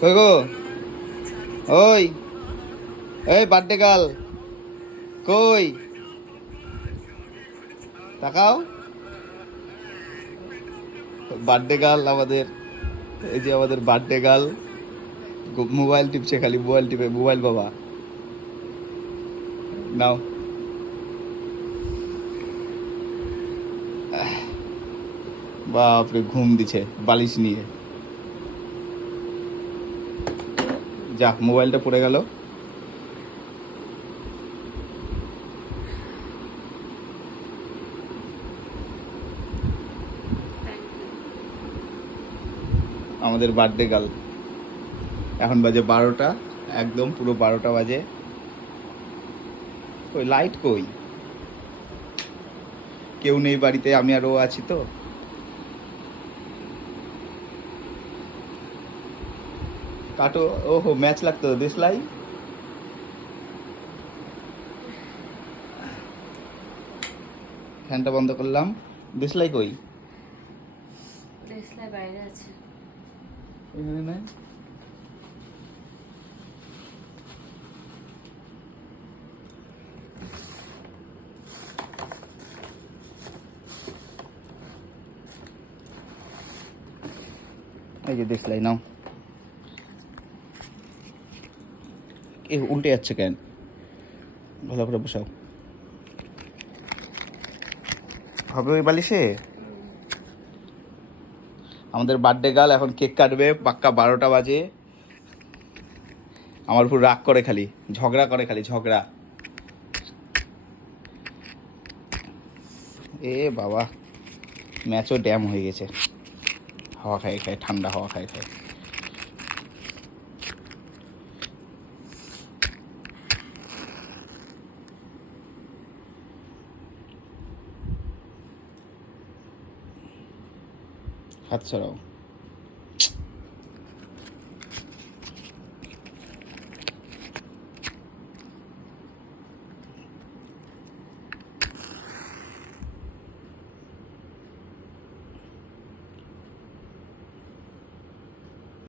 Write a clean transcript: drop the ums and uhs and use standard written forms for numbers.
কই গো? ওই, এই বার্থডে গার্ল, কই? তাকাও। বার্থডে গার্ল আমাদের, এই যে আমাদের বার্থডে গার্ল মোবাইল টিপছে, খালি মোবাইল টিপে। মোবাইল বাবা, নাও। বাপরে, ঘুম দিছে বালিশ নিয়ে। যা, মোবাইলটা পড়ে গেল। আমাদের বার্থডে গার্ল। এখন বাজে 12টা, একদম পুরো 12টা বাজে। ওই লাইট কই? কেউ নেই বাড়িতে, আমি আর ও আছি তো। কাটো। ওহো, ম্যাচ লাগতো, দেশলাই। ফ্যানটা বন্ধ করলাম। দেশলাই কই? দেশলাই বাইরে আছে। এখানে নাই। এই যে দেশলাই, নাও। এ উল্টে যাচ্ছে কেন? ভালো করে বসাও। হবে ওই বালিশে? আমাদের বার্থডে গার্ল এখন কেক কাটবে, পাক্কা 12টা বাজে। আমার উপর রাগ করে, খালি ঝগড়া করে, খালি ঝগড়া। এ বাবা, ম্যাচও ড্যাম হয়ে গেছে। হাওয়া খায় খায়, ঠান্ডা হাওয়া খায় খায়। হাত ছড়াও।